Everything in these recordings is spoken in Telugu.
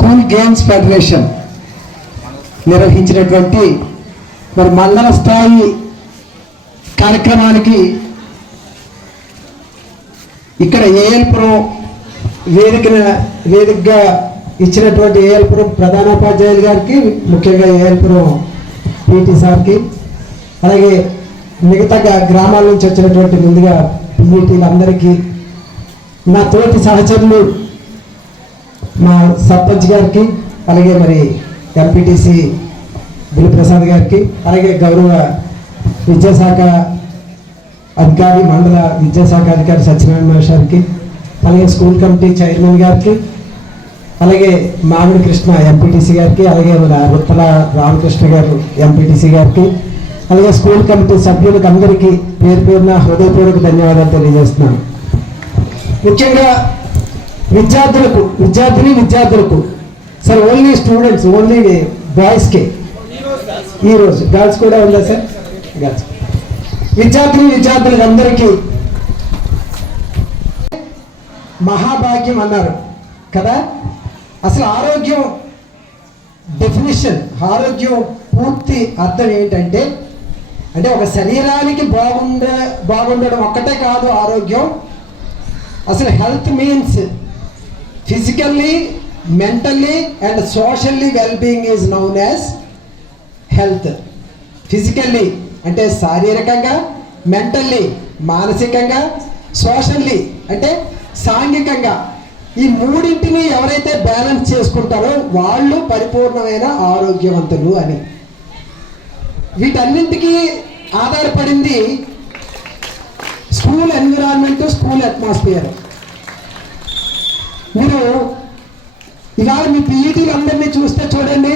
స్కూల్ గేమ్స్ ఫెడరేషన్ నిర్వహించినటువంటి మరి మండల స్థాయి కార్యక్రమానికి ఇక్కడ ఏఎల్పురం వేదిక వేదికగా ఇచ్చినటువంటి ఏఎల్పురం ప్రధానోపాధ్యాయులు గారికి ముఖ్యంగా ఏఎల్పురం పీటీ సార్కి అలాగే మిగతా గ్రామాల నుంచి వచ్చినటువంటి ముందుగా పీఈటీలందరికీ నా తోటి సహచరులు మా సర్పంచ్ గారికి అలాగే మరి ఎంపీటీసీ ప్రసాద్ గారికి అలాగే గౌరవ విద్యాశాఖ అధికారి మండల విద్యాశాఖ అధికారి సత్యనారాయణ గారికి అలాగే స్కూల్ కమిటీ చైర్మన్ గారికి అలాగే మామిడి కృష్ణ ఎంపీటీసీ గారికి అలాగే మన రుత్తల రామకృష్ణ గారు ఎంపీటీసీ గారికి అలాగే స్కూల్ కమిటీ సభ్యులకు అందరికీ పేరు పేరున హృదయపూర్వక ధన్యవాదాలు తెలియజేస్తున్నాను. ముఖ్యంగా విద్యార్థులకు విద్యార్థిని విద్యార్థులకు. సార్ ఓన్లీ స్టూడెంట్స్ ఓన్లీ బాయ్స్కే ఈరోజు గర్ల్స్ కూడా ఉందా సార్ గర్ల్స్ విద్యార్థిని విద్యార్థులకు అందరికీ మహాభాగ్యం అన్నారు. కదా? అసలు ఆరోగ్యం డెఫినిషన్ ఆరోగ్యం పూర్తి అర్థం ఏంటంటే అంటే ఒక శరీరానికి బాగుండే బాగుండడం ఒక్కటే కాదు ఆరోగ్యం. అసలు health means physically mentally and socially wellbeing is known as health physically అంటే శారీరకంగా మెంటల్లీ మానసికంగా సోషల్లీ అంటే సాంఘికంగా. ఈ మూడింటిని ఎవరైతే బ్యాలెన్స్ చేసుకుంటారో వాళ్ళు పరిపూర్ణమైన ఆరోగ్యవంతులు అని. వీటన్నింటికి ఆధారపడింది స్కూల్ ఎన్విరాన్మెంట్ స్కూల్ అట్మాస్ఫియర్ మీరు ఇవాళ మీ పీఈటీలు అందరినీ చూస్తే చూడండి.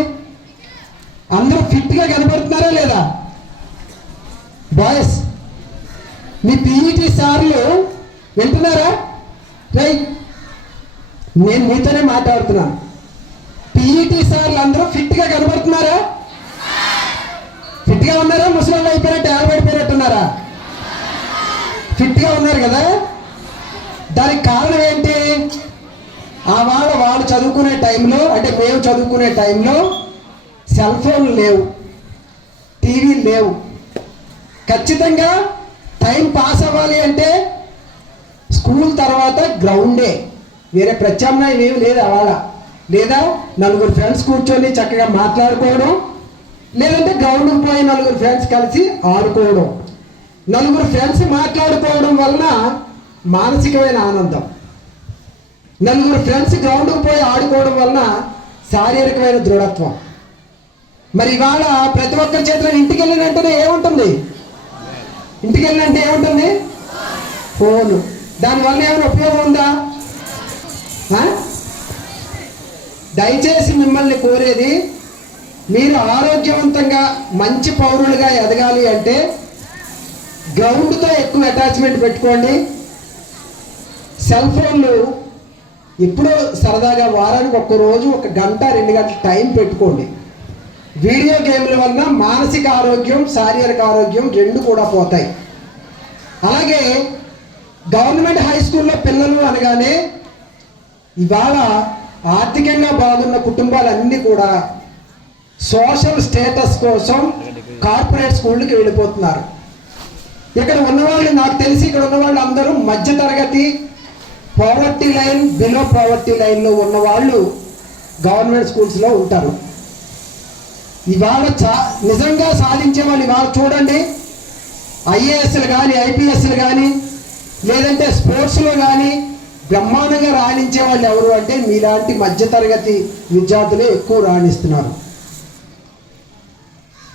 అందరూ ఫిట్గా కనబడుతున్నారా లేదా? బాయ్స్ మీ పీఈటీ సార్లు వింటున్నారా? రైట్ నేను మీతోనే మాట్లాడుతున్నాను. పీఈటీ సార్లు అందరూ ఫిట్గా కనబడుతున్నారా ఫిట్గా ఉన్నారా? ముసలి అయిపోయినట్టు ఏడబడిపోయినట్టున్నారా ఫిట్గా ఉన్నారు కదా? దానికి కారణం ఏంటి? ఆ వాళ్ళ వాళ్ళు చదువుకునే టైంలో అంటే మేము చదువుకునే టైంలో సెల్ ఫోన్లు లేవు టీవీలు లేవు. ఖచ్చితంగా టైం పాస్ అవ్వాలి అంటే స్కూల్ తర్వాత గ్రౌండే. వేరే ప్రత్యామ్నాయం ఏమి లేదు అవాళ. లేదా నలుగురు ఫ్రెండ్స్ కూర్చొని చక్కగా మాట్లాడుకోవడం లేదంటే గ్రౌండ్కి పోయి నలుగురు ఫ్రెండ్స్ కలిసి ఆడుకోవడం. నలుగురు ఫ్రెండ్స్ మాట్లాడుకోవడం వలన మానసికమైన ఆనందం. నలుగురు ఫ్రెండ్స్ గ్రౌండ్కి పోయి ఆడుకోవడం వలన శారీరకమైన దృఢత్వం. మరి ఇవాళ ప్రతి ఒక్కరి చేతిలో ఇంటికి వెళ్ళినంటేనే ఏముంటుంది? ఇంటికి వెళ్ళినంటే ఏముంటుంది? ఫోను. దానివల్ల ఏమైనా ఉపయోగం ఉందా? దయచేసి మిమ్మల్ని కోరేది మీరు ఆరోగ్యవంతంగా మంచి పౌరులుగా ఎదగాలి అంటే గ్రౌండ్తో ఎక్కువ అటాచ్మెంట్ పెట్టుకోండి. సెల్ ఫోన్లు ఇప్పుడు సరదాగా వారానికి ఒక్క రోజు ఒక గంట రెండు గంటల టైం పెట్టుకోండి. వీడియో గేమ్ల వలన మానసిక ఆరోగ్యం శారీరక ఆరోగ్యం రెండు కూడా పోతాయి. అలాగే గవర్నమెంట్ హై స్కూల్లో పిల్లలు అనగానే ఇవాళ ఆర్థికంగా బాగున్న కుటుంబాలన్నీ కూడా సోషల్ స్టేటస్ కోసం కార్పొరేట్ స్కూళ్ళకి వెళ్ళిపోతున్నారు. ఇక్కడ ఉన్నవాళ్ళు నాకు తెలిసి ఇక్కడ ఉన్నవాళ్ళు అందరూ మధ్య తరగతి పావర్టీ లైన్ బిలో పావర్టీ లైన్లో ఉన్న వాళ్ళు గవర్నమెంట్ స్కూల్స్లో ఉంటారు. ఇవాళ చా నిజంగా సాధించే వాళ్ళు ఇవాళ చూడండి. ఐఏఎస్లు కానీ ఐపీఎస్లు కానీ లేదంటే స్పోర్ట్స్లో కానీ బ్రహ్మాండంగా రాణించే వాళ్ళు ఎవరు అంటే మీలాంటి మధ్యతరగతి విద్యార్థులే ఎక్కువ రాణిస్తున్నారు.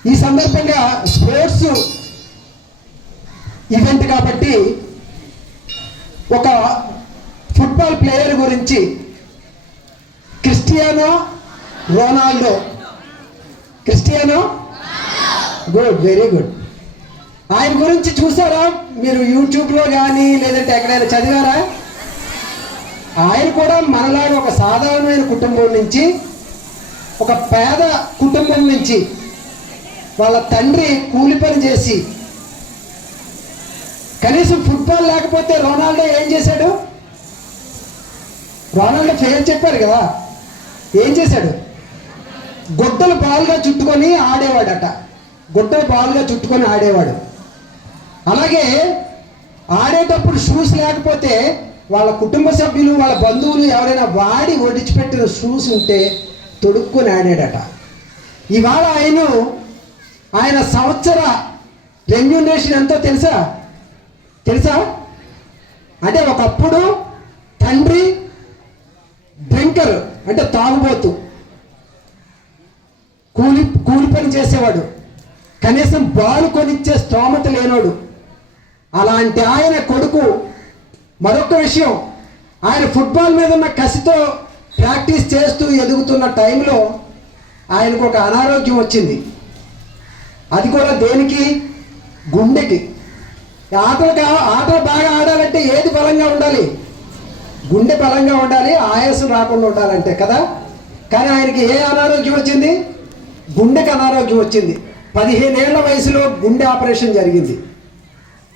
ఈ సందర్భంగా స్పోర్ట్స్ ఈవెంట్ కాబట్టి ఒక ఫుట్బాల్ ప్లేయర్ గురించి Cristiano Ronaldo. Cristiano? Good very good. ఆయన గురించి చూసారా? మీరు యూట్యూబ్లో కానీ లేదంటే ఎక్కడైనా చదివారా? ఆయన కూడా మనలాగా ఒక సాధారణమైన కుటుంబం నుంచి ఒక పేద కుటుంబం నుంచి వాళ్ళ తండ్రి కూలి పని చేసి కనీసం ఫుట్బాల్ లేకపోతే రొనాల్డో ఏం చేశాడు? రొనాల్డో ఫెయిల్ చెప్పారు కదా. ఏం చేశాడు? గుడ్డలు బాలుగా చుట్టుకొని ఆడేవాడట. గొడ్డలు బాలుగా చుట్టుకొని ఆడేవాడు. అలాగే ఆడేటప్పుడు షూస్ లేకపోతే వాళ్ళ కుటుంబ సభ్యులు వాళ్ళ బంధువులు ఎవరైనా వాడి ఒడిచిపెట్టిన షూస్ ఉంటే తొడుక్కొని ఆడాడట. ఇవాళ ఆయన ఆయన సంవత్సర రెమ్యూనరేషన్ ఎంతో తెలుసా? తెలుసా? అంటే ఒకప్పుడు తండ్రి డ్రింకర్ అంటే తాగుబోతు. కూలి కూలి పని చేసేవాడు. కనీసం బాలు కొనిచ్చే స్తోమత లేనోడు. అలాంటి ఆయన కొడుకు. మరొక విషయం. ఆయన ఫుట్బాల్ మీద ఉన్న కసితో ప్రాక్టీస్ చేస్తూ ఎదుగుతున్న టైంలో ఆయనకు ఒక అనారోగ్యం వచ్చింది. అది కూడా దేనికి? గుండెకి. ఆటలు కా ఆటలు బాగా ఆడాలంటే ఏది బలంగా ఉండాలి? గుండె బలంగా ఉండాలి ఆయాసం రాకుండా ఉండాలంటే కదా? కానీ ఆయనకి ఏ అనారోగ్యం వచ్చింది? గుండెకి అనారోగ్యం వచ్చింది. పదిహేనేళ్ళ వయసులో గుండె ఆపరేషన్ జరిగింది.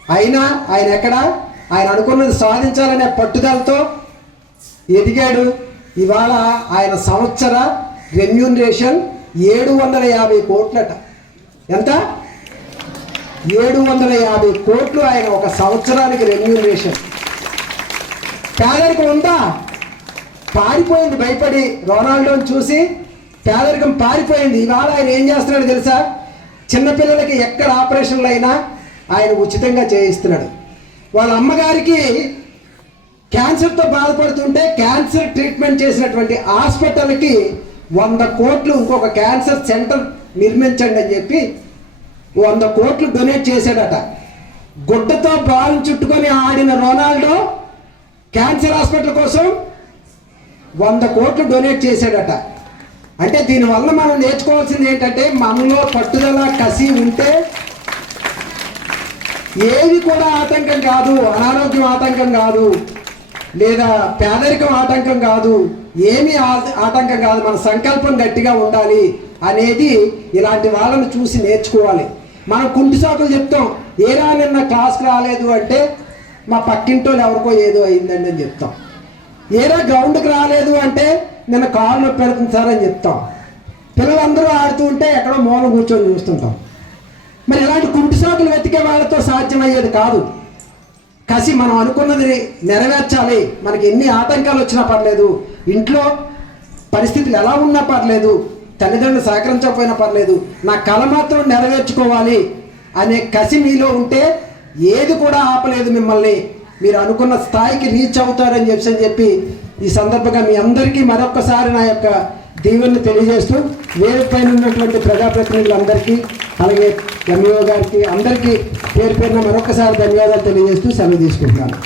అయినా ఆయన ఎక్కడ? ఆయన అనుకున్నది సాధించాలనే పట్టుదలతో ఎదిగాడు. ఇవాళ ఆయన సంవత్సర రెమ్యూనరేషన్ ఏడు వందల యాభై కోట్లట. ఎంత? ఏడు వందల యాభై కోట్లు ఆయన ఒక సంవత్సరానికి రెమ్యూనరేషన్. పేదరికం ఉందా పారిపోయింది. భయపడి రొనాల్డోని చూసి పేదరికం పారిపోయింది. ఇవాళ ఆయన ఏం చేస్తున్నాడు తెలుసా? చిన్నపిల్లలకి ఎక్కడ ఆపరేషన్లు అయినా ఆయన ఉచితంగా చేయిస్తున్నాడు. వాళ్ళ అమ్మగారికి క్యాన్సర్తో బాధపడుతుంటే క్యాన్సర్ ట్రీట్మెంట్ చేసినటువంటి హాస్పిటల్కి వంద కోట్లు ఇంకొక క్యాన్సర్ సెంటర్ నిర్మించండి అని చెప్పి వంద కోట్లు డొనేట్ చేశాడట. గుడ్డతో బాల్ చుట్టుకొని ఆడిన రొనాల్డో క్యాన్సర్ హాస్పిటల్ కోసం వంద కోట్లు డొనేట్ చేశాడట. అంటే దీనివల్ల మనం నేర్చుకోవాల్సింది ఏంటంటే మనలో పట్టుదల కసి ఉంటే ఏది కూడా ఆటంకం కాదు అనారోగ్యం ఆటంకం కాదు లేదా పేదరికం ఆటంకం కాదు ఏమీ ఆ- ఆటంకం కాదు మన సంకల్పం గట్టిగా ఉండాలి అనేది ఇలాంటి వాళ్ళని చూసి నేర్చుకోవాలి. మనం కుంటి సాకులు చెప్తాం ఏరా నిన్న క్లాస్కి రాలేదు అంటే మా పక్కింటోళ్ళు ఎవరికో ఏదో అయిందండి అని చెప్తాం. ఏదో గ్రౌండ్కి రాలేదు అంటే నిన్న కాలు నొప్పి పెడుతుంది సార్ అని చెప్తాం. పిల్లలందరూ ఆడుతూ ఉంటే ఎక్కడో మూల కూర్చొని చూస్తుంటాం. మరి ఇలాంటి కుంటి సాకులు వెతికే వాళ్ళతో సాధ్యమయ్యేది కాదు. కసి మనం అనుకున్నది నెరవేర్చాలి. మనకి ఎన్ని ఆటంకాలు వచ్చినా పర్లేదు. ఇంట్లో పరిస్థితులు ఎలా ఉన్నా పర్లేదు. తల్లిదండ్రులు సహకరించకపోయినా పర్లేదు. నా కళ మాత్రం నెరవేర్చుకోవాలి అనే కసి మీలో ఉంటే ఏది కూడా ఆపలేదు మిమ్మల్ని. మీరు అనుకున్న స్థాయికి రీచ్ అవుతారని చెప్పి అని చెప్పి ఈ సందర్భంగా మీ అందరికీ మరొకసారి నా యొక్క దీవెనలు తెలియజేస్తూ వేరే పైన ఉన్నటువంటి ప్రజాప్రతినిధులందరికీ అలాగే ఎంఈఓ గారికి అందరికీ పేరు పేరున మరొకసారి ధన్యవాదాలు తెలియజేస్తూ సెలవు తీసుకుంటున్నాను.